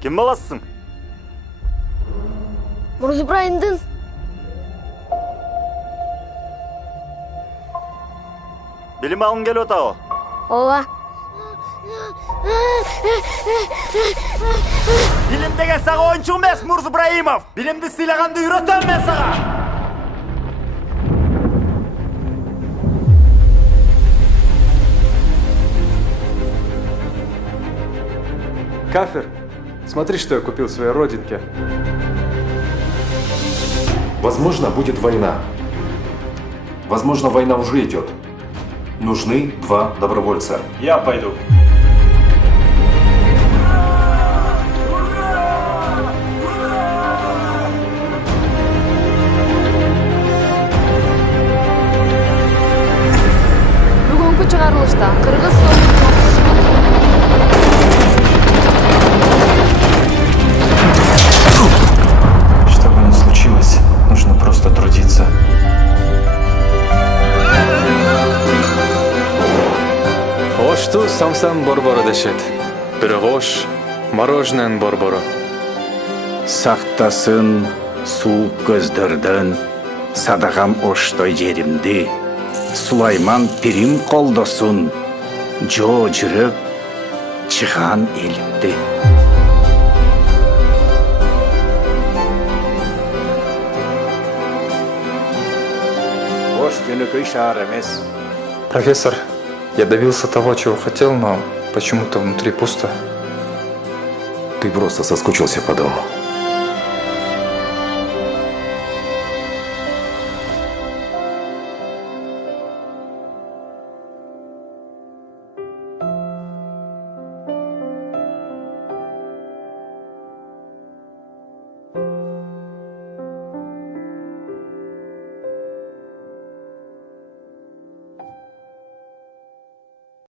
Ким баласысың? Мурз Ибраимдин. Билим алгың келип атабы? Ооба. Билим деген сага оюнчук эмес, Мурз Ибраимов. Билимди сыйлаганды үйрөтөм мен сага. Кафир, смотри, что я купил своей родинке. Возможно, будет война. Возможно, война уже идет. Нужны 2 добровольца. Я пойду. Бүгүнкү чыгарылышта Кыргыз Что бы ни случилось, нужно просто трудиться. Ошту самсам борборо дешет. Бирок ош мороженен борборо. Сақтасын суық көздерден садағам оштой жерімді. Сулайман пирим қолдосын, жо жүріп чыған елімді. Ош жөнөкөй шаар эмес. Профессор, я добился того, чего хотел, но почему-то внутри пусто. Ты просто соскучился по дому.